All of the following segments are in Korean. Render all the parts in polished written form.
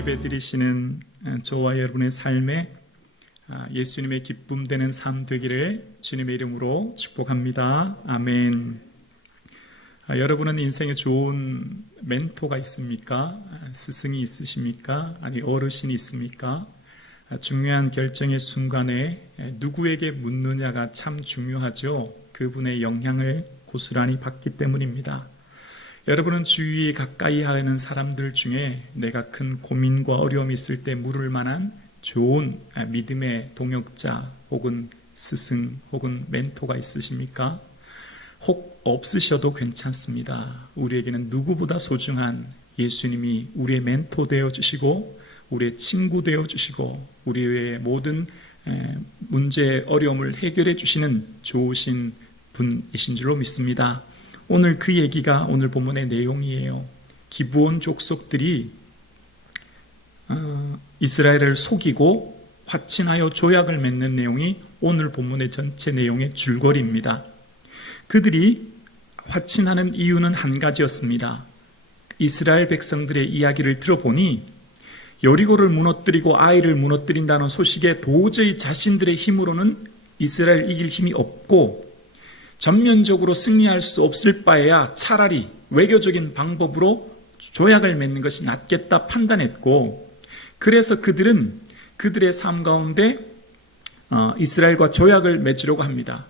예배드리시는 저와 여러분의 삶에 예수님의 기쁨 되는 삶 되기를 주님의 이름으로 축복합니다. 아멘. 여러분은 인생에 좋은 멘토가 있습니까? 스승이 있으십니까? 아니 어르신이 있습니까? 중요한 결정의 순간에 누구에게 묻느냐가 참 중요하죠. 그분의 영향을 고스란히 받기 때문입니다. 여러분은 주위에 가까이 하는 사람들 중에 내가 큰 고민과 어려움이 있을 때 물을 만한 좋은 믿음의 동역자 혹은 스승 혹은 멘토가 있으십니까? 혹 없으셔도 괜찮습니다. 우리에게는 누구보다 소중한 예수님이 우리의 멘토 되어주시고 우리의 친구 되어주시고 우리의 모든 문제 어려움을 해결해 주시는 좋으신 분이신 줄로 믿습니다. 오늘 그 얘기가 오늘 본문의 내용이에요. 기브온 족속들이 이스라엘을 속이고 화친하여 조약을 맺는 내용이 오늘 본문의 전체 내용의 줄거리입니다. 그들이 화친하는 이유는 한 가지였습니다. 이스라엘 백성들의 이야기를 들어보니 여리고를 무너뜨리고 아이를 무너뜨린다는 소식에 도저히 자신들의 힘으로는 이스라엘 이길 힘이 없고 전면적으로 승리할 수 없을 바에야 차라리 외교적인 방법으로 조약을 맺는 것이 낫겠다 판단했고, 그래서 그들은 그들의 삶 가운데 이스라엘과 조약을 맺으려고 합니다.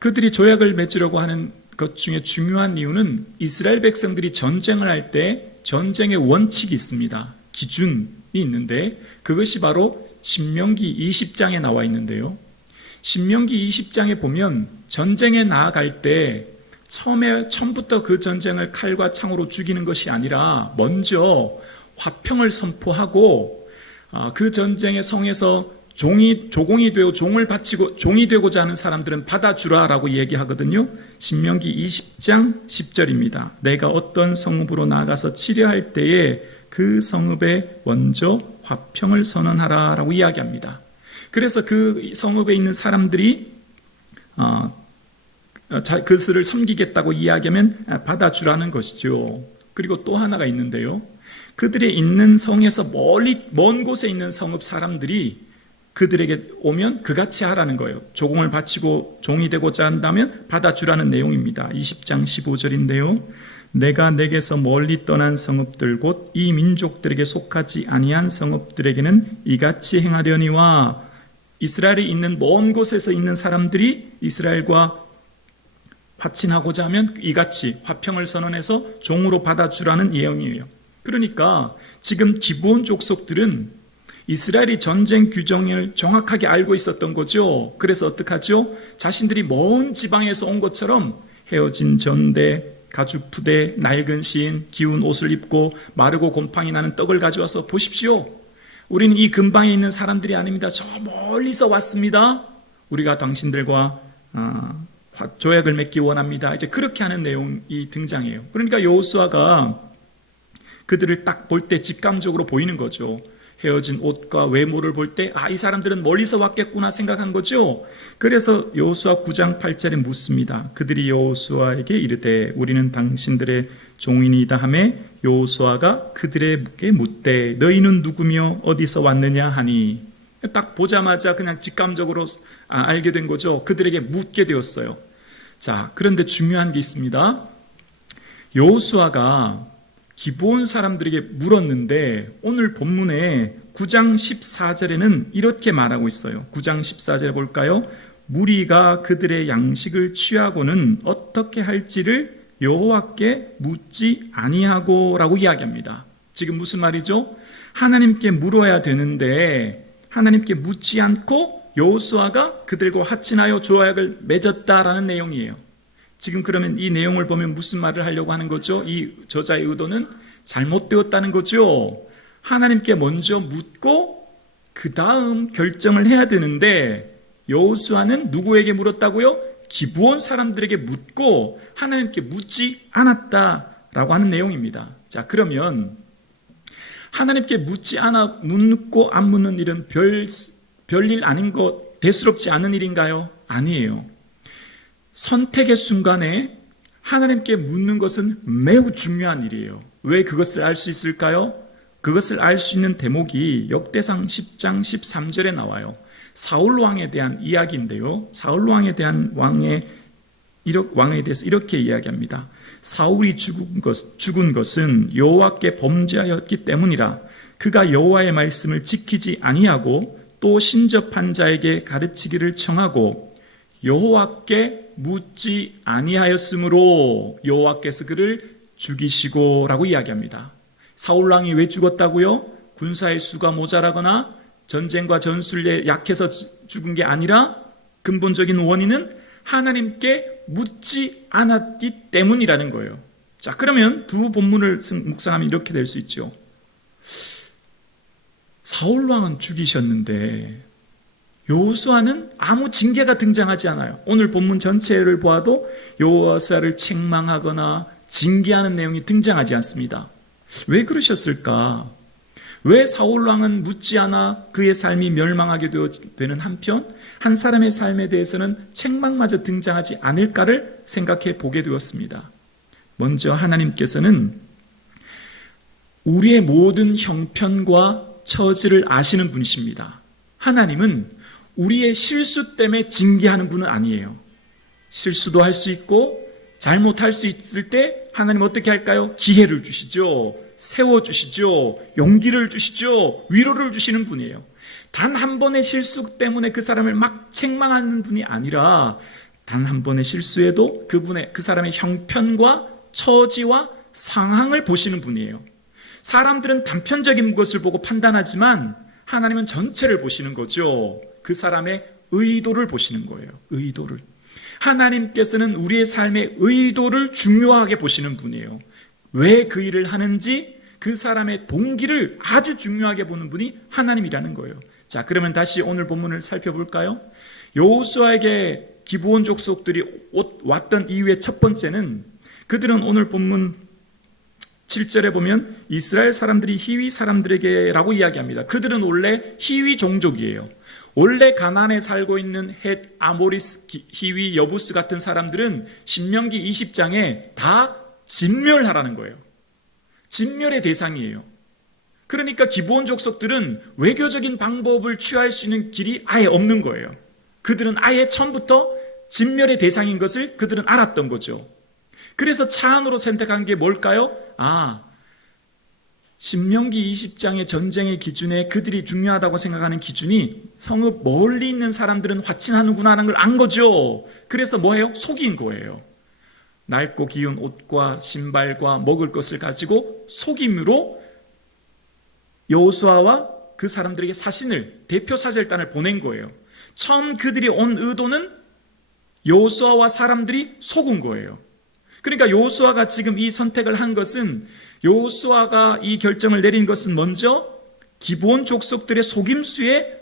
그들이 조약을 맺으려고 하는 것 중에 중요한 이유는 이스라엘 백성들이 전쟁을 할 때 전쟁의 원칙이 있습니다. 기준이 있는데 그것이 바로 신명기 20장에 나와 있는데요. 신명기 20장에 보면 전쟁에 나아갈 때 처음부터 그 전쟁을 칼과 창으로 죽이는 것이 아니라 먼저 화평을 선포하고 그 전쟁의 성에서 조공이 되고 종을 바치고 종이 되고자 하는 사람들은 받아주라라고 얘기하거든요. 신명기 20장 10절입니다. 내가 어떤 성읍으로 나가서 치려할 때에 그 성읍에 먼저 화평을 선언하라라고 이야기합니다. 그래서 그 성읍에 있는 사람들이 그것을 섬기겠다고 이야기하면 받아주라는 것이죠. 그리고 또 하나가 있는데요. 그들의 있는 성에서 멀리 먼 곳에 있는 성읍 사람들이 그들에게 오면 그같이 하라는 거예요. 조공을 바치고 종이 되고자 한다면 받아주라는 내용입니다. 20장 15절인데요. 내가 내게서 멀리 떠난 성읍들 곧 이 민족들에게 속하지 아니한 성읍들에게는 이같이 행하려니와, 이스라엘이 있는 먼 곳에서 있는 사람들이 이스라엘과 화친하고자 하면 이같이 화평을 선언해서 종으로 받아주라는 예언이에요. 그러니까 지금 기브온 족속들은 이스라엘이 전쟁 규정을 정확하게 알고 있었던 거죠. 그래서 어떡하죠? 자신들이 먼 지방에서 온 것처럼 헤어진 전대, 가죽 푸대, 낡은 신, 기운 옷을 입고 마르고 곰팡이 나는 떡을 가져와서 보십시오. 우리는 이 근방에 있는 사람들이 아닙니다. 저 멀리서 왔습니다. 우리가 당신들과 조약을 맺기 원합니다. 이제 그렇게 하는 내용이 등장해요. 그러니까 여호수아가 그들을 딱 볼 때 직감적으로 보이는 거죠. 헤어진 옷과 외모를 볼 때 이 사람들은 멀리서 왔겠구나 생각한 거죠. 그래서 여호수아 9장 8절에 묻습니다. 그들이 여호수아에게 이르되 우리는 당신들의 종인이다 하매 여호수아가 그들에게 묻되 너희는 누구며 어디서 왔느냐 하니, 딱 보자마자 그냥 직감적으로 알게 된 거죠. 그들에게 묻게 되었어요. 자, 그런데 중요한 게 있습니다. 여호수아가 기브온 사람들에게 물었는데 오늘 본문에 9장 14절에는 이렇게 말하고 있어요. 9장 14절에 볼까요? 무리가 그들의 양식을 취하고는 어떻게 할지를 여호와께 묻지 아니하고 라고 이야기합니다. 지금 무슨 말이죠? 하나님께 물어야 되는데 하나님께 묻지 않고 여호수아가 그들과 화친하여 조약을 맺었다라는 내용이에요. 지금 그러면 이 내용을 보면 무슨 말을 하려고 하는 거죠? 이 저자의 의도는 잘못되었다는 거죠. 하나님께 먼저 묻고 그 다음 결정을 해야 되는데 여호수아는 누구에게 물었다고요? 기브온 사람들에게 묻고 하나님께 묻지 않았다라고 하는 내용입니다. 자, 그러면 하나님께 묻고 안 묻는 일은 별일 아닌 것, 대수롭지 않은 일인가요? 아니에요. 선택의 순간에 하나님께 묻는 것은 매우 중요한 일이에요. 왜 그것을 알 수 있을까요? 그것을 알 수 있는 대목이 역대상 10장 13절에 나와요. 사울 왕에 대한 이야기인데요. 사울 왕에 대한 왕에 대해서 이렇게 이야기합니다. 사울이 죽은 것은 여호와께 범죄하였기 때문이라. 그가 여호와의 말씀을 지키지 아니하고 또 신접한 자에게 가르치기를 청하고 여호와께 묻지 아니하였으므로 여호와께서 그를 죽이시고라고 이야기합니다. 사울 왕이 왜 죽었다고요? 군사의 수가 모자라거나 전쟁과 전술에 약해서 죽은 게 아니라 근본적인 원인은 하나님께 묻지 않았기 때문이라는 거예요. 자, 그러면 두 본문을 묵상하면 이렇게 될 수 있죠. 사울 왕은 죽이셨는데 여호수아는 아무 징계가 등장하지 않아요. 오늘 본문 전체를 보아도 여호수아를 책망하거나 징계하는 내용이 등장하지 않습니다. 왜 그러셨을까? 왜 사울 왕은 묻지 않아 그의 삶이 멸망하게 되는 한편 한 사람의 삶에 대해서는 책망마저 등장하지 않을까를 생각해 보게 되었습니다. 먼저 하나님께서는 우리의 모든 형편과 처지를 아시는 분이십니다. 하나님은 우리의 실수 때문에 징계하는 분은 아니에요. 실수도 할 수 있고 잘못할 수 있을 때 하나님 어떻게 할까요? 기회를 주시죠. 세워주시죠. 용기를 주시죠. 위로를 주시는 분이에요. 단 한 번의 실수 때문에 그 사람을 막 책망하는 분이 아니라 단 한 번의 실수에도 그 사람의 형편과 처지와 상황을 보시는 분이에요. 사람들은 단편적인 것을 보고 판단하지만 하나님은 전체를 보시는 거죠. 그 사람의 의도를 보시는 거예요. 의도를. 하나님께서는 우리의 삶의 의도를 중요하게 보시는 분이에요. 왜 그 일을 하는지 그 사람의 동기를 아주 중요하게 보는 분이 하나님이라는 거예요. 자, 그러면 다시 오늘 본문을 살펴볼까요? 여호수아에게 기브온 족속들이 왔던 이유의 첫 번째는 그들은 오늘 본문 7절에 보면 이스라엘 사람들이 히위 사람들에게라고 이야기합니다. 그들은 원래 히위 종족이에요. 원래 가나안에 살고 있는 헷, 아모리스, 히위, 여부스 같은 사람들은 신명기 20장에 다 진멸하라는 거예요. 진멸의 대상이에요. 그러니까 기브온 족속들은 외교적인 방법을 취할 수 있는 길이 아예 없는 거예요. 그들은 아예 처음부터 진멸의 대상인 것을 그들은 알았던 거죠. 그래서 차안으로 선택한 게 뭘까요? 신명기 20장의 전쟁의 기준에 그들이 중요하다고 생각하는 기준이 성읍 멀리 있는 사람들은 화친하는구나 하는 걸 안 거죠. 그래서 뭐예요? 속인 거예요. 낡고 기운 옷과 신발과 먹을 것을 가지고 속임으로 여호수아와 그 사람들에게 사신을, 대표 사절단을 보낸 거예요. 처음 그들이 온 의도는 여호수아와 사람들이 속은 거예요. 그러니까 여호수아가 지금 이 선택을 한 것은, 여호수아가 이 결정을 내린 것은 먼저 기브온 족속들의 속임수에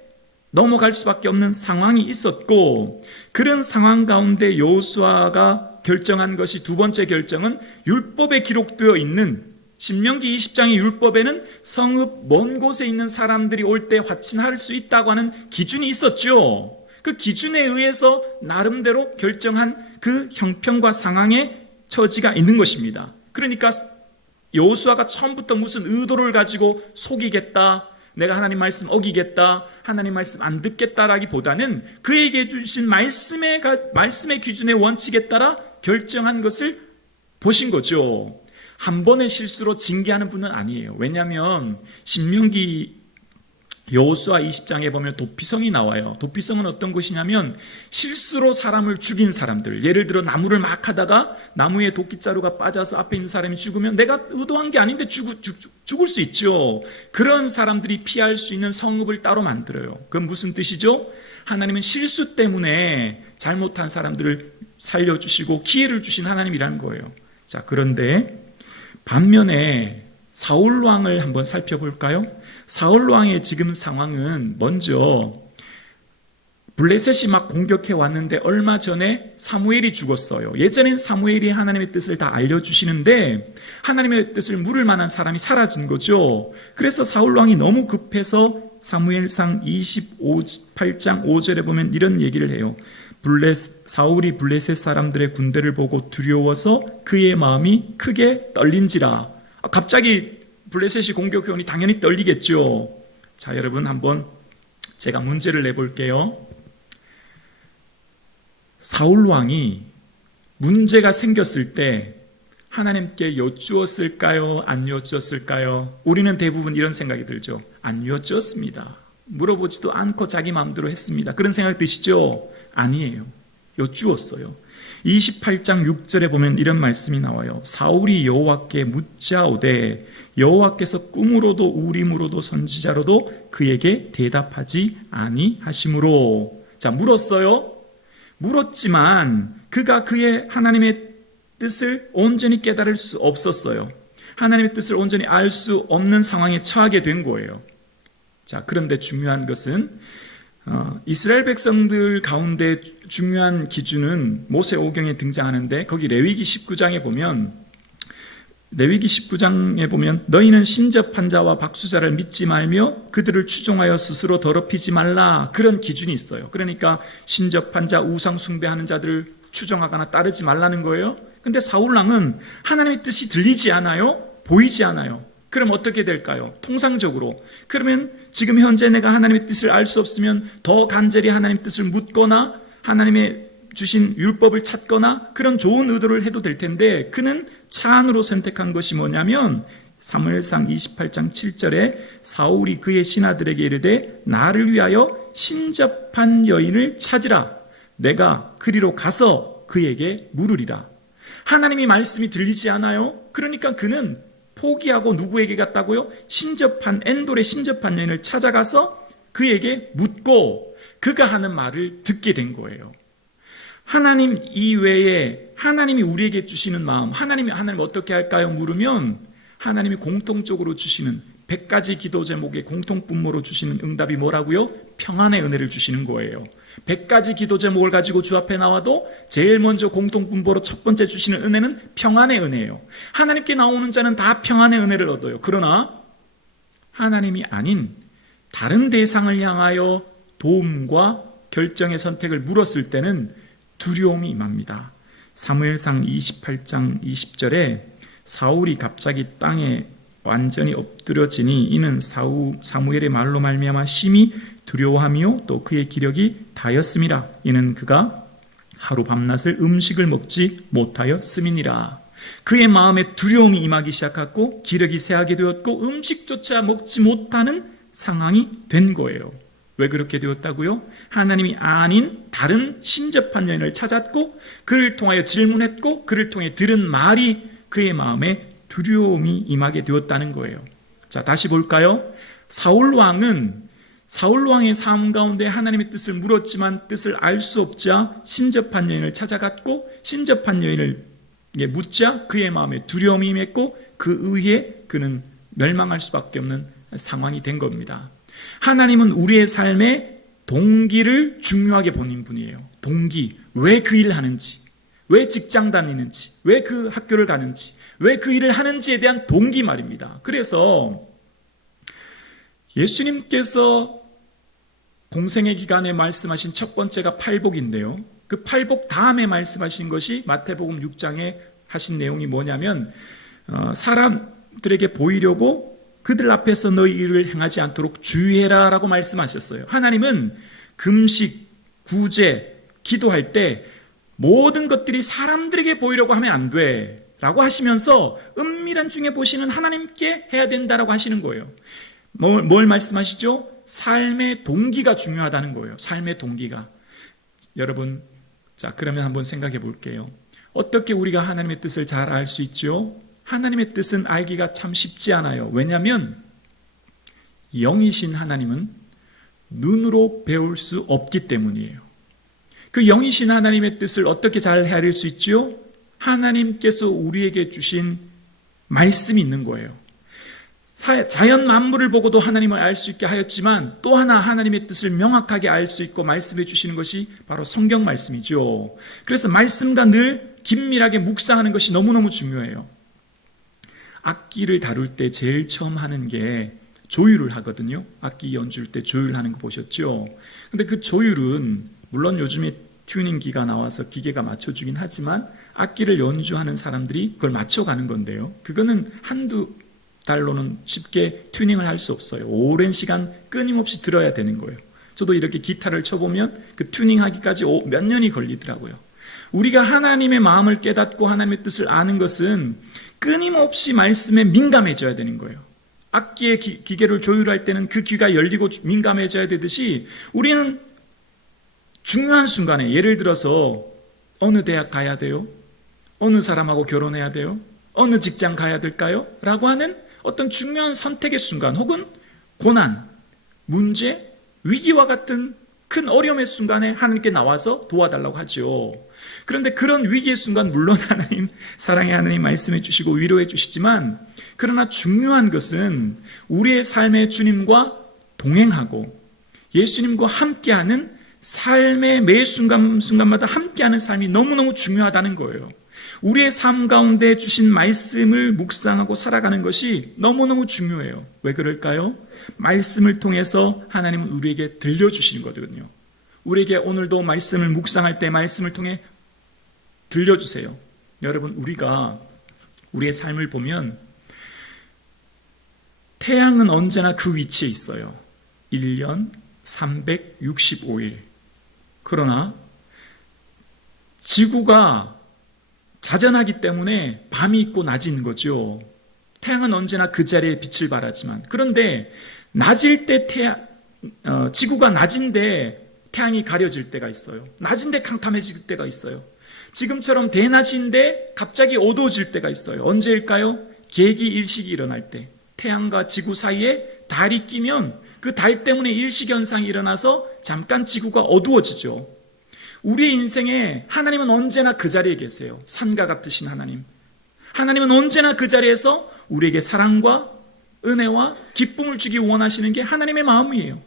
넘어갈 수밖에 없는 상황이 있었고, 그런 상황 가운데 여호수아가 결정한 것이, 두 번째 결정은 율법에 기록되어 있는 신명기 20장의 율법에는 성읍 먼 곳에 있는 사람들이 올 때 화친할 수 있다고 하는 기준이 있었죠. 그 기준에 의해서 나름대로 결정한 그 형편과 상황의 처지가 있는 것입니다. 그러니까 여호수아가 처음부터 무슨 의도를 가지고 속이겠다, 내가 하나님 말씀 어기겠다, 하나님 말씀 안 듣겠다라기보다는 그에게 주신 말씀의 기준의 원칙에 따라 결정한 것을 보신 거죠. 한 번의 실수로 징계하는 분은 아니에요. 왜냐하면 신명기 여호수아 20장에 보면 도피성이 나와요. 도피성은 어떤 곳이냐면 실수로 사람을 죽인 사람들, 예를 들어 나무를 막 하다가 나무에 도끼자루가 빠져서 앞에 있는 사람이 죽으면 내가 의도한 게 아닌데 죽을 수 있죠. 그런 사람들이 피할 수 있는 성읍을 따로 만들어요. 그건 무슨 뜻이죠? 하나님은 실수 때문에 잘못한 사람들을 살려주시고 기회를 주신 하나님이라는 거예요. 자, 그런데 반면에 사울 왕을 한번 살펴볼까요? 사울 왕의 지금 상황은 먼저 블레셋이 막 공격해 왔는데 얼마 전에 사무엘이 죽었어요. 예전엔 사무엘이 하나님의 뜻을 다 알려주시는데 하나님의 뜻을 물을 만한 사람이 사라진 거죠. 그래서 사울 왕이 너무 급해서 사무엘상 28장 5절에 보면 이런 얘기를 해요. 사울이 블레셋 사람들의 군대를 보고 두려워서 그의 마음이 크게 떨린지라. 갑자기 블레셋이 공격해오니 당연히 떨리겠죠. 자, 여러분 한번 제가 문제를 내볼게요. 사울 왕이 문제가 생겼을 때 하나님께 여쭈었을까요? 안 여쭈었을까요? 우리는 대부분 이런 생각이 들죠. 안 여쭈었습니다. 물어보지도 않고 자기 마음대로 했습니다. 그런 생각 드시죠? 아니에요. 여쭈었어요. 28장 6절에 보면 이런 말씀이 나와요. 사울이 여호와께 묻자오되 여호와께서 꿈으로도 우림으로도 선지자로도 그에게 대답하지 아니하심으로. 자, 물었어요. 물었지만 그가 그의 하나님의 뜻을 온전히 깨달을 수 없었어요. 하나님의 뜻을 온전히 알 수 없는 상황에 처하게 된 거예요. 자, 그런데 중요한 것은 이스라엘 백성들 가운데 중요한 기준은 모세오경에 등장하는데 거기 레위기 19장에 보면 너희는 신접한 자와 박수자를 믿지 말며 그들을 추종하여 스스로 더럽히지 말라, 그런 기준이 있어요. 그러니까 신접한 자, 우상 숭배하는 자들을 추종하거나 따르지 말라는 거예요. 근데 사울왕은 하나님의 뜻이 들리지 않아요? 보이지 않아요. 그럼 어떻게 될까요? 통상적으로 그러면 지금 현재 내가 하나님의 뜻을 알 수 없으면 더 간절히 하나님의 뜻을 묻거나 하나님의 주신 율법을 찾거나 그런 좋은 의도를 해도 될 텐데 그는 차안으로 선택한 것이 뭐냐면 사무엘상 28장 7절에 사울이 그의 신하들에게 이르되 나를 위하여 신접한 여인을 찾으라, 내가 그리로 가서 그에게 물으리라. 하나님이 말씀이 들리지 않아요? 그러니까 그는 포기하고 누구에게 갔다고요? 엔돌의 신접한 여인을 찾아가서 그에게 묻고 그가 하는 말을 듣게 된 거예요. 하나님 이외에 하나님이 우리에게 주시는 마음, 하나님 어떻게 할까요? 물으면 하나님이 공통적으로 주시는 100가지 기도 제목의 공통분모로 주시는 응답이 뭐라고요? 평안의 은혜를 주시는 거예요. 100가지 기도 제목을 가지고 주 앞에 나와도 제일 먼저 공통분모로 첫 번째 주시는 은혜는 평안의 은혜예요. 하나님께 나오는 자는 다 평안의 은혜를 얻어요. 그러나 하나님이 아닌 다른 대상을 향하여 도움과 결정의 선택을 물었을 때는 두려움이 임합니다. 사무엘상 28장 20절에 사울이 갑자기 땅에 완전히 엎드려지니 이는 사무엘의 말로 말미암아 심히 두려워하며 또 그의 기력이 다였음이라. 이는 그가 하루 밤낮을 음식을 먹지 못하였음이니라. 그의 마음에 두려움이 임하기 시작했고 기력이 쇠하게 되었고 음식조차 먹지 못하는 상황이 된 거예요. 왜 그렇게 되었다고요? 하나님이 아닌 다른 신접한 여인을 찾았고 그를 통하여 질문했고 그를 통해 들은 말이 그의 마음에 두려움이 임하게 되었다는 거예요. 자, 다시 볼까요? 사울왕의 삶 가운데 하나님의 뜻을 물었지만 뜻을 알 수 없자 신접한 여인을 찾아갔고 신접한 여인을 묻자 그의 마음에 두려움이 임했고 그 의에 그는 멸망할 수밖에 없는 상황이 된 겁니다. 하나님은 우리의 삶의 동기를 중요하게 보는 분이에요. 동기, 왜 그 일을 하는지, 왜 직장 다니는지, 왜 그 학교를 가는지, 왜 그 일을 하는지에 대한 동기 말입니다. 그래서 예수님께서 공생의 기간에 말씀하신 첫 번째가 팔복인데요. 그 팔복 다음에 말씀하신 것이 마태복음 6장에 하신 내용이 뭐냐면 사람들에게 보이려고 그들 앞에서 너희 일을 행하지 않도록 주의해라 라고 말씀하셨어요. 하나님은 금식, 구제, 기도할 때 모든 것들이 사람들에게 보이려고 하면 안 돼 라고 하시면서 은밀한 중에 보시는 하나님께 해야 된다라고 하시는 거예요. 뭘 말씀하시죠? 삶의 동기가 중요하다는 거예요. 삶의 동기가. 여러분, 자, 그러면 한번 생각해 볼게요. 어떻게 우리가 하나님의 뜻을 잘 알 수 있죠? 하나님의 뜻은 알기가 참 쉽지 않아요. 왜냐하면 영이신 하나님은 눈으로 배울 수 없기 때문이에요. 그 영이신 하나님의 뜻을 어떻게 잘 헤아릴 수 있죠? 하나님께서 우리에게 주신 말씀이 있는 거예요. 자연 만물을 보고도 하나님을 알 수 있게 하였지만 또 하나 하나님의 뜻을 명확하게 알 수 있고 말씀해 주시는 것이 바로 성경 말씀이죠. 그래서 말씀과 늘 긴밀하게 묵상하는 것이 너무너무 중요해요. 악기를 다룰 때 제일 처음 하는 게 조율을 하거든요. 악기 연주할 때 조율하는 거 보셨죠? 근데 그 조율은 물론 요즘에 튜닝기가 나와서 기계가 맞춰주긴 하지만 악기를 연주하는 사람들이 그걸 맞춰가는 건데요. 그거는 한두 달로는 쉽게 튜닝을 할 수 없어요. 오랜 시간 끊임없이 들어야 되는 거예요. 저도 이렇게 기타를 쳐보면 그 튜닝하기까지 몇 년이 걸리더라고요. 우리가 하나님의 마음을 깨닫고 하나님의 뜻을 아는 것은 끊임없이 말씀에 민감해져야 되는 거예요. 악기의 기계를 조율할 때는 그 귀가 열리고 민감해져야 되듯이 우리는 중요한 순간에, 예를 들어서 어느 대학 가야 돼요? 어느 사람하고 결혼해야 돼요? 어느 직장 가야 될까요? 라고 하는 어떤 중요한 선택의 순간, 혹은 고난, 문제, 위기와 같은 큰 어려움의 순간에 하나님께 나와서 도와달라고 하죠. 그런데 그런 위기의 순간, 물론 하나님, 사랑의 하나님 말씀해 주시고 위로해 주시지만, 그러나 중요한 것은 우리의 삶의 주님과 동행하고 예수님과 함께하는 삶의 매 순간마다 함께하는 삶이 너무너무 중요하다는 거예요. 우리의 삶 가운데 주신 말씀을 묵상하고 살아가는 것이 너무너무 중요해요. 왜 그럴까요? 말씀을 통해서 하나님은 우리에게 들려주시는 거거든요. 우리에게 오늘도 말씀을 묵상할 때 말씀을 통해 들려주세요. 여러분, 우리가 우리의 삶을 보면 태양은 언제나 그 위치에 있어요. 1년 365일. 그러나 지구가 자전하기 때문에 밤이 있고 낮이 있는 거죠. 태양은 언제나 그 자리에 빛을 발하지만, 그런데 낮일 때 지구가 낮인데 태양이 가려질 때가 있어요. 낮인데 캄캄해질 때가 있어요. 지금처럼 대낮인데 갑자기 어두워질 때가 있어요. 언제일까요? 계기 일식이 일어날 때, 태양과 지구 사이에 달이 끼면 그 달 때문에 일식현상이 일어나서 잠깐 지구가 어두워지죠. 우리의 인생에 하나님은 언제나 그 자리에 계세요. 산과 같으신 하나님. 하나님은 언제나 그 자리에서 우리에게 사랑과 은혜와 기쁨을 주기 원하시는 게 하나님의 마음이에요.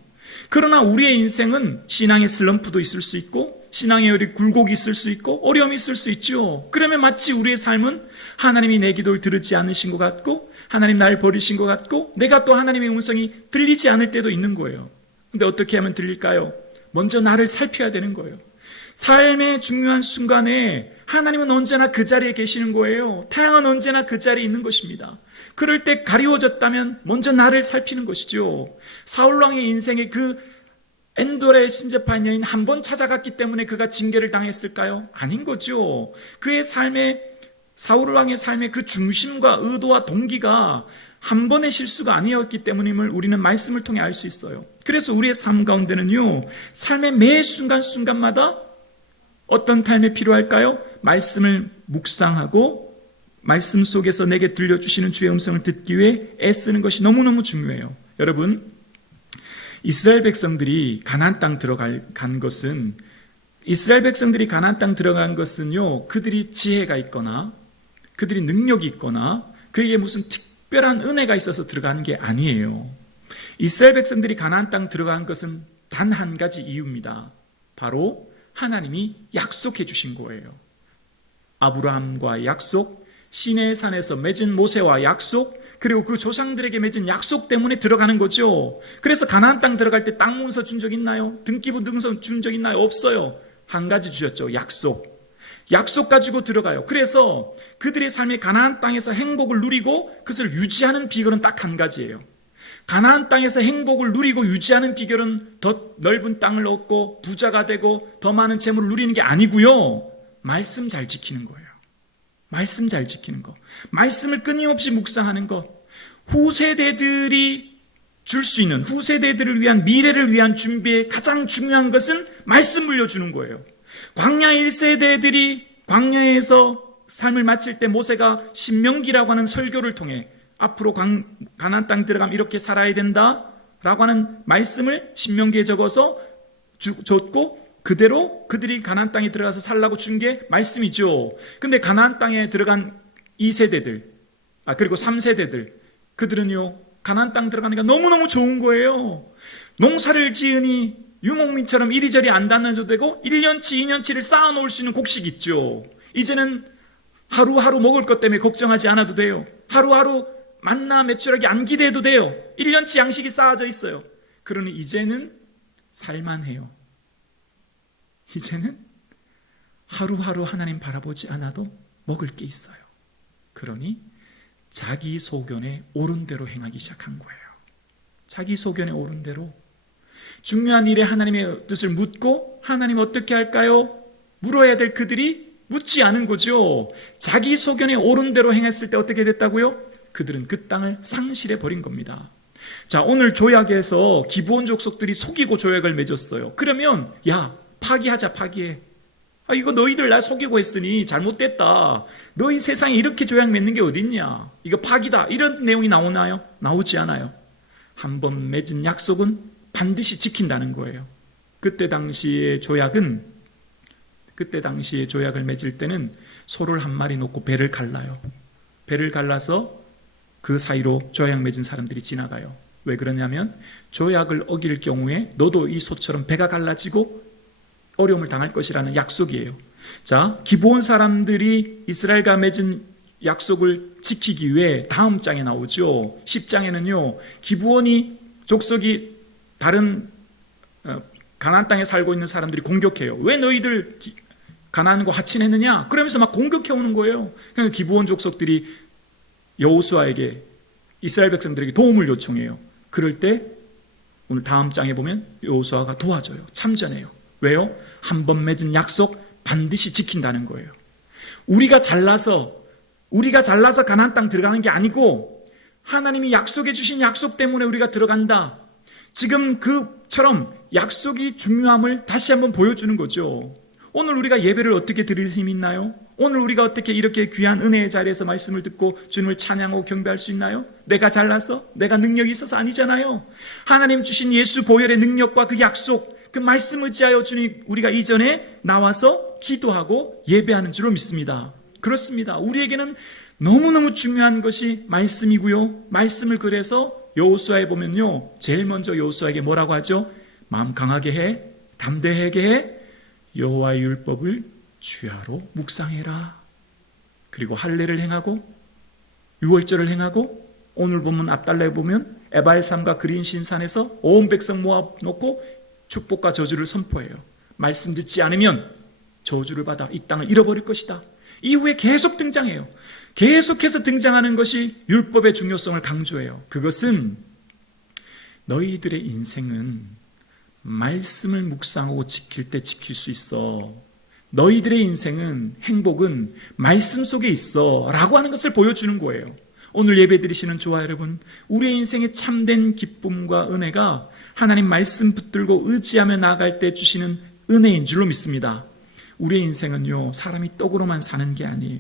그러나 우리의 인생은 신앙의 슬럼프도 있을 수 있고, 신앙의 굴곡이 있을 수 있고, 어려움이 있을 수 있죠. 그러면 마치 우리의 삶은 하나님이 내 기도를 들으지 않으신 것 같고, 하나님 나를 버리신 것 같고, 내가 또 하나님의 음성이 들리지 않을 때도 있는 거예요. 근데 어떻게 하면 들릴까요? 먼저 나를 살펴야 되는 거예요. 삶의 중요한 순간에 하나님은 언제나 그 자리에 계시는 거예요. 태양은 언제나 그 자리에 있는 것입니다. 그럴 때 가리워졌다면 먼저 나를 살피는 것이죠. 사울왕의 인생에 그 엔돌의 신접한 여인 한 번 찾아갔기 때문에 그가 징계를 당했을까요? 아닌 거죠. 그의 삶의, 사울왕의 삶의 그 중심과 의도와 동기가 한 번의 실수가 아니었기 때문임을 우리는 말씀을 통해 알 수 있어요. 그래서 우리의 삶 가운데는요, 삶의 매 순간순간마다 어떤 삶이 필요할까요? 말씀을 묵상하고 말씀 속에서 내게 들려주시는 주의 음성을 듣기 위해 애쓰는 것이 너무너무 중요해요. 여러분, 이스라엘 백성들이 가나안 땅 들어간 것은, 이스라엘 백성들이 가나안 땅 들어간 것은요, 그들이 지혜가 있거나 그들이 능력이 있거나 그에게 무슨 특별한 은혜가 있어서 들어간 게 아니에요. 이스라엘 백성들이 가나안 땅 들어간 것은 단 한 가지 이유입니다. 바로 하나님이 약속해 주신 거예요. 아브라함과 약속, 시내의 산에서 맺은 모세와 약속, 그리고 그 조상들에게 맺은 약속 때문에 들어가는 거죠. 그래서 가나안 땅 들어갈 때 땅 문서 준 적 있나요? 등기부 등서 준 적 있나요? 없어요. 한 가지 주셨죠. 약속. 약속 가지고 들어가요. 그래서 그들의 삶이 가나안 땅에서 행복을 누리고 그것을 유지하는 비결은 딱 한 가지예요. 가나안 땅에서 행복을 누리고 유지하는 비결은 더 넓은 땅을 얻고 부자가 되고 더 많은 재물을 누리는 게 아니고요, 말씀 잘 지키는 거예요. 말씀 잘 지키는 거, 말씀을 끊임없이 묵상하는 거, 후세대들이 줄 수 있는, 후세대들을 위한, 미래를 위한 준비의 가장 중요한 것은 말씀 물려주는 거예요. 광야 1세대들이 광야에서 삶을 마칠 때 모세가 신명기라고 하는 설교를 통해 앞으로 가나안 땅 들어가면 이렇게 살아야 된다라고 하는 말씀을 신명기에 적어서 줬고, 그대로 그들이 가나안 땅에 들어가서 살라고 준 게 말씀이죠. 근데 가나안 땅에 들어간 2세대들, 그리고 3세대들, 그들은요, 가나안 땅 들어가는 게 너무너무 좋은 거예요. 농사를 지으니 유목민처럼 이리저리 안 다녀도 되고 1년치 2년치를 쌓아놓을 수 있는 곡식이 있죠. 이제는 하루하루 먹을 것 때문에 걱정하지 않아도 돼요. 하루하루 만나 매출하기 안 기대해도 돼요. 1년치 양식이 쌓아져 있어요. 그러니 이제는 살만해요. 이제는 하루하루 하나님 바라보지 않아도 먹을 게 있어요. 그러니 자기 소견에 옳은 대로 행하기 시작한 거예요. 자기 소견에 옳은 대로. 중요한 일에 하나님의 뜻을 묻고 하나님 어떻게 할까요? 물어야 될 그들이 묻지 않은 거죠. 자기 소견에 옳은 대로 행했을 때 어떻게 됐다고요? 그들은 그 땅을 상실해 버린 겁니다. 자, 오늘 조약에서 기브온 족속들이 속이고 조약을 맺었어요. 그러면 야, 파기하자, 파기해. 이거 너희들 날 속이고 했으니 잘못됐다. 너희 세상에 이렇게 조약 맺는 게 어딨냐? 이거 파기다. 이런 내용이 나오나요? 나오지 않아요. 한번 맺은 약속은 반드시 지킨다는 거예요. 그때 당시의 조약을 맺을 때는 소를 한 마리 놓고 배를 갈라요. 배를 갈라서 그 사이로 조약 맺은 사람들이 지나가요. 왜 그러냐면 조약을 어길 경우에 너도 이 소처럼 배가 갈라지고 어려움을 당할 것이라는 약속이에요. 자, 기브온 사람들이 이스라엘과 맺은 약속을 지키기 위해 다음 장에 나오죠. 10장에는요. 기브온이 족속이 다른 가나안 땅에 살고 있는 사람들이 공격해요. 왜 너희들 가나안과 하친했느냐? 그러면서 막 공격해 오는 거예요. 그러니까 기브온 족속들이 여호수아에게 이스라엘 백성들에게 도움을 요청해요. 그럴 때 오늘 다음 장에 보면 여호수아가 도와줘요. 참전해요. 왜요? 한 번 맺은 약속 반드시 지킨다는 거예요. 우리가 잘나서 가나안 땅 들어가는 게 아니고 하나님이 약속해 주신 약속 때문에 우리가 들어간다. 지금 그처럼 약속이 중요함을 다시 한번 보여주는 거죠. 오늘 우리가 예배를 어떻게 드릴 힘이 있나요? 오늘 우리가 어떻게 이렇게 귀한 은혜의 자리에서 말씀을 듣고 주님을 찬양하고 경배할 수 있나요? 내가 잘나서? 내가 능력이 있어서 아니잖아요. 하나님 주신 예수 보혈의 능력과 그 약속, 그 말씀 의지하여 주님 우리가 이전에 나와서 기도하고 예배하는 줄로 믿습니다. 그렇습니다. 우리에게는 너무너무 중요한 것이 말씀이고요. 말씀을 그래서 여호수아에 보면요. 제일 먼저 여호수아에게 뭐라고 하죠? 마음 강하게 해, 담대하게 해, 여호와의 율법을 주야로 묵상해라. 그리고 할례를 행하고 유월절을 행하고 오늘 보면 앞달라에 보면 에발산과 그린 신산에서 온 백성 모아놓고 축복과 저주를 선포해요. 말씀 듣지 않으면 저주를 받아 이 땅을 잃어버릴 것이다. 이후에 계속 등장해요. 계속해서 등장하는 것이 율법의 중요성을 강조해요. 그것은 너희들의 인생은 말씀을 묵상하고 지킬 때 지킬 수 있어. 너희들의 인생은, 행복은 말씀 속에 있어 라고 하는 것을 보여주는 거예요. 오늘 예배 드리시는 조화 여러분, 우리의 인생의 참된 기쁨과 은혜가 하나님 말씀 붙들고 의지하며 나아갈 때 주시는 은혜인 줄로 믿습니다. 우리의 인생은요, 사람이 떡으로만 사는 게 아니에요.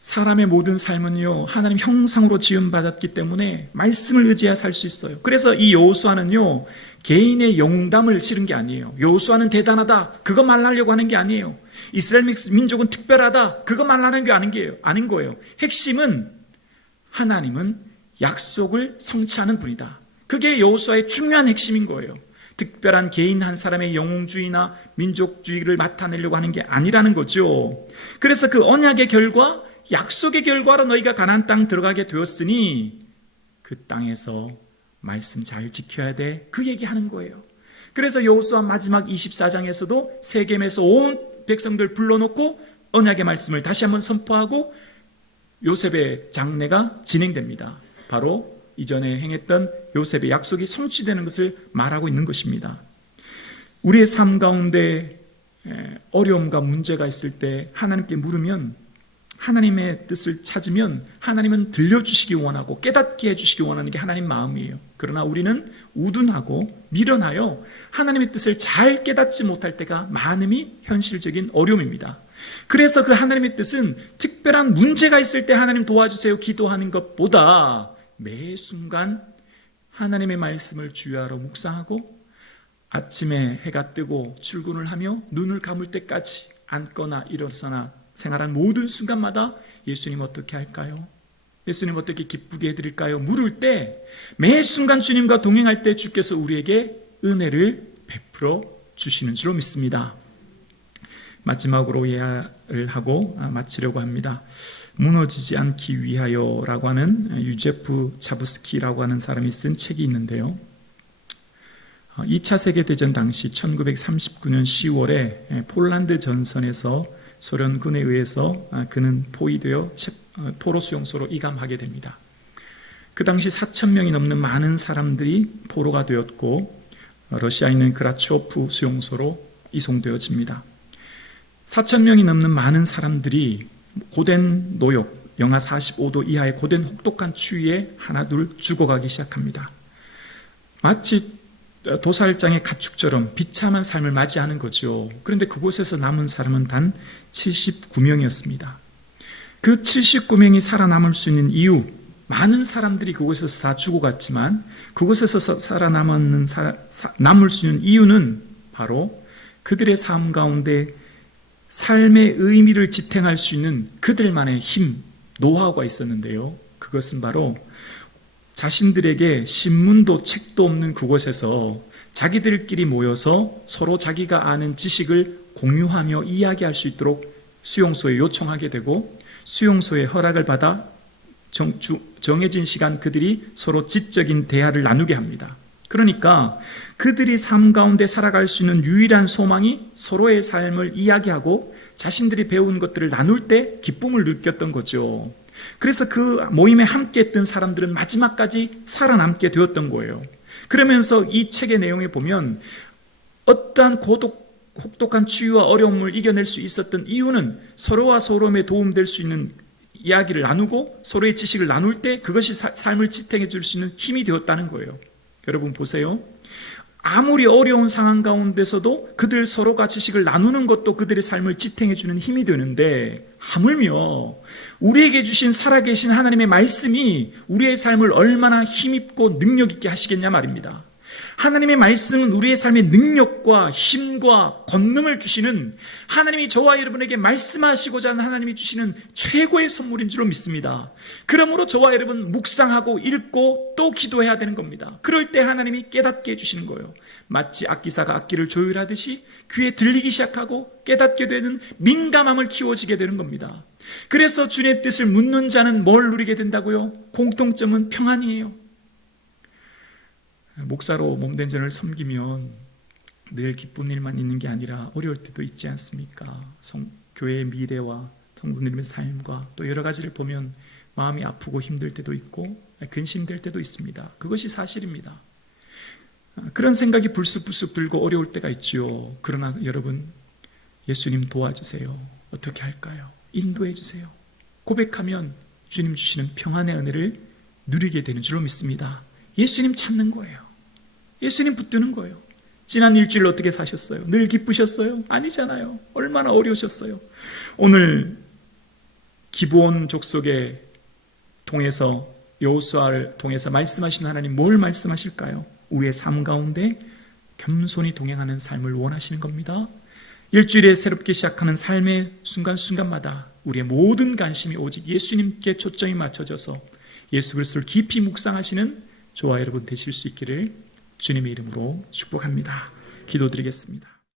사람의 모든 삶은요, 하나님 형상으로 지음받았기 때문에 말씀을 의지해야 살 수 있어요. 그래서 이 여호수아는요, 개인의 영웅담을 실은 게 아니에요. 여호수아는 대단하다, 그거 말하려고 하는 게 아니에요. 이스라엘 민족은 특별하다, 그거 말하는 게 아닌 거예요. 핵심은 하나님은 약속을 성취하는 분이다. 그게 여호수아의 중요한 핵심인 거예요. 특별한 개인 한 사람의 영웅주의나 민족주의를 나타내려고 하는 게 아니라는 거죠. 그래서 그 언약의 결과, 약속의 결과로 너희가 가나안 땅 들어가게 되었으니 그 땅에서 말씀 잘 지켜야 돼. 그 얘기하는 거예요. 그래서 여호수아 마지막 24장에서도 세겜에서 온 백성들 불러놓고 언약의 말씀을 다시 한번 선포하고 요셉의 장례가 진행됩니다. 바로 이전에 행했던 요셉의 약속이 성취되는 것을 말하고 있는 것입니다. 우리의 삶 가운데 어려움과 문제가 있을 때 하나님께 물으면, 하나님의 뜻을 찾으면 하나님은 들려주시기 원하고 깨닫게 해주시기 원하는 게 하나님 마음이에요. 그러나 우리는 우둔하고 미련하여 하나님의 뜻을 잘 깨닫지 못할 때가 많음이 현실적인 어려움입니다. 그래서 그 하나님의 뜻은 특별한 문제가 있을 때 하나님 도와주세요 기도하는 것보다 매 순간 하나님의 말씀을 주야로 묵상하고 아침에 해가 뜨고 출근을 하며 눈을 감을 때까지 앉거나 일어서나 생활한 모든 순간마다 예수님 어떻게 할까요? 예수님 어떻게 기쁘게 해드릴까요? 물을 때 매 순간 주님과 동행할 때 주께서 우리에게 은혜를 베풀어 주시는 줄로 믿습니다. 마지막으로 예화를 하고 마치려고 합니다. 무너지지 않기 위하여라고 하는 유제프 차부스키라고 하는 사람이 쓴 책이 있는데요. 2차 세계대전 당시 1939년 10월에 폴란드 전선에서 소련군에 의해서 그는 포위되어 포로 수용소로 이감하게 됩니다. 그 당시 4,000명이 넘는 많은 사람들이 포로가 되었고 러시아에 있는 그라초프 수용소로 이송되어집니다. 4,000명이 넘는 많은 사람들이 고된 노역, 영하 45도 이하의 고된 혹독한 추위에 하나둘 죽어가기 시작합니다. 마치 도살장의 가축처럼 비참한 삶을 맞이하는 거죠. 그런데 그곳에서 남은 사람은 단 79명이었습니다. 그 79명이 살아남을 수 있는 이유, 많은 사람들이 그곳에서 다 죽어갔지만 그곳에서 남을 수 있는 이유는 바로 그들의 삶 가운데 삶의 의미를 지탱할 수 있는 그들만의 힘, 노하우가 있었는데요. 그것은 바로 자신들에게 신문도 책도 없는 그곳에서 자기들끼리 모여서 서로 자기가 아는 지식을 공유하며 이야기할 수 있도록 수용소에 요청하게 되고 수용소의 허락을 받아 정해진 시간 그들이 서로 지적인 대화를 나누게 합니다. 그러니까 그들이 삶 가운데 살아갈 수 있는 유일한 소망이 서로의 삶을 이야기하고 자신들이 배운 것들을 나눌 때 기쁨을 느꼈던 거죠. 그래서 그 모임에 함께했던 사람들은 마지막까지 살아남게 되었던 거예요. 그러면서 이 책의 내용에 보면 어떠한 혹독한 추위와 어려움을 이겨낼 수 있었던 이유는 서로와 서로에 도움될 수 있는 이야기를 나누고 서로의 지식을 나눌 때 그것이 삶을 지탱해 줄 수 있는 힘이 되었다는 거예요. 여러분 보세요. 아무리 어려운 상황 가운데서도 그들 서로가 지식을 나누는 것도 그들의 삶을 지탱해 주는 힘이 되는데 하물며 우리에게 주신 살아계신 하나님의 말씀이 우리의 삶을 얼마나 힘있고 능력 있게 하시겠냐 말입니다. 하나님의 말씀은 우리의 삶의 능력과 힘과 권능을 주시는, 하나님이 저와 여러분에게 말씀하시고자 하는 하나님이 주시는 최고의 선물인 줄로 믿습니다. 그러므로 저와 여러분 묵상하고 읽고 또 기도해야 되는 겁니다. 그럴 때 하나님이 깨닫게 해주시는 거예요. 마치 악기사가 악기를 조율하듯이 귀에 들리기 시작하고 깨닫게 되는 민감함을 키워지게 되는 겁니다. 그래서 주님의 뜻을 묻는 자는 뭘 누리게 된다고요? 공통점은 평안이에요. 목사로 몸된 전을 섬기면 늘 기쁜 일만 있는 게 아니라 어려울 때도 있지 않습니까? 교회의 미래와 성도님의 삶과 또 여러 가지를 보면 마음이 아프고 힘들 때도 있고 근심될 때도 있습니다. 그것이 사실입니다. 그런 생각이 불쑥불쑥 들고 어려울 때가 있지요. 그러나 여러분, 예수님 도와주세요. 어떻게 할까요? 인도해 주세요. 고백하면 주님 주시는 평안의 은혜를 누리게 되는 줄로 믿습니다. 예수님 찾는 거예요. 예수님 붙드는 거예요. 지난 일주일 어떻게 사셨어요? 늘 기쁘셨어요? 아니잖아요. 얼마나 어려우셨어요? 오늘 기브온 족속에 통해서 여호수아를 통해서 말씀하신 하나님 뭘 말씀하실까요? 우리의 삶 가운데 겸손히 동행하는 삶을 원하시는 겁니다. 일주일에 새롭게 시작하는 삶의 순간순간마다 우리의 모든 관심이 오직 예수님께 초점이 맞춰져서 예수 그리스도를 깊이 묵상하시는 저와 여러분 되실 수 있기를 주님의 이름으로 축복합니다. 기도드리겠습니다.